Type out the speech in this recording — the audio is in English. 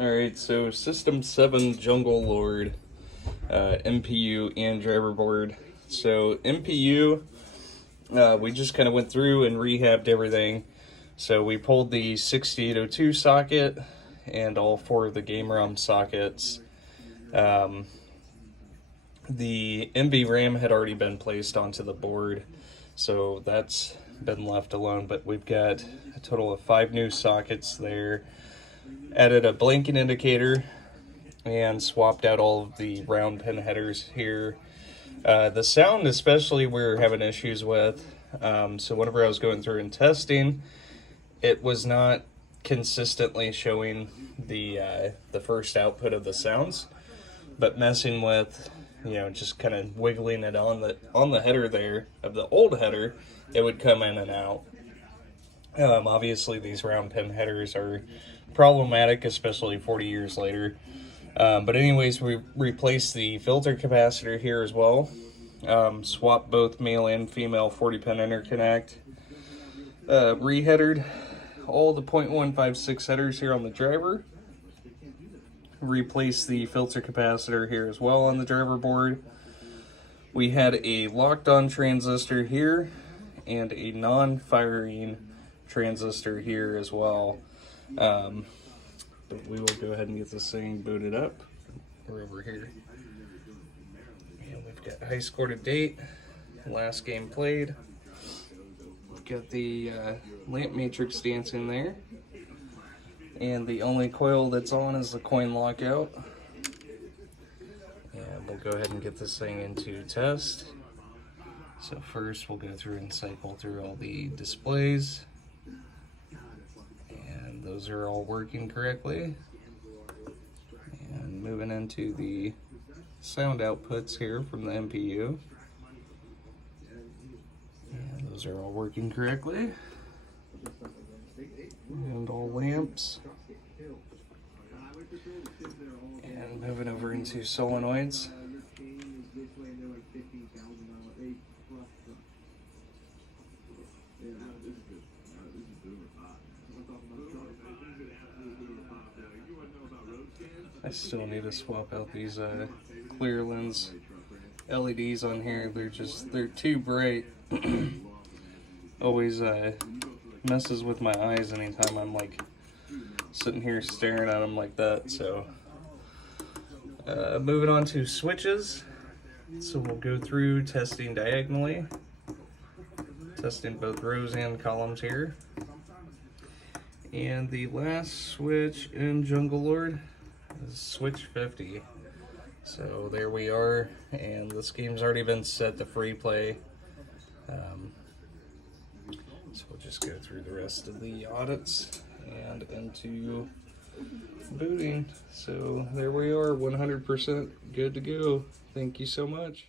Alright, so System 7 Jungle Lord, MPU and driver board. So MPU, we just kind of went through and rehabbed everything. So we pulled the 6802 socket and all four of the game ROM sockets. The MB RAM had already been placed onto the board, so that's been left alone, but we've got a total of 5 new sockets there. Added a blinking indicator and swapped out all of the round pin headers here. The sound especially we're having issues with, so whenever I was going through and testing, it was not consistently showing the first output of the sounds, but messing with, just kind of wiggling it on the header there of the old header, it would come in and out. Obviously these round pin headers are problematic, especially 40 years later. But anyways, we replaced the filter capacitor here as well. Swapped both male and female 40 pin interconnect. Reheadered all the 0.156 headers here on the driver. Replaced the filter capacitor here as well on the driver board. We had a locked on transistor here and a non-firing transistor here as well. But we will go ahead and get this thing booted up. We're over here. And we've got high score to date, last game played. We've got the lamp matrix dancing there. And the only coil that's on is the coin lockout. And we'll go ahead and get this thing into test. So first we'll go through and cycle through all the displays. And those are all working correctly. And moving into the sound outputs here from the MPU. And those are all working correctly. And all lamps. And moving over into solenoids. I still need to swap out these clear lens LEDs on here. They're too bright. Always messes with my eyes anytime I'm like sitting here staring at them like that. So moving on to switches. So we'll go through testing diagonally, testing both rows and columns here. And the last switch in Jungle Lord is switch 50. So there we are, and this game's already been set to free play. So we'll just go through the rest of the audits and into booting. So there we are, 100% good to go. Thank you so much.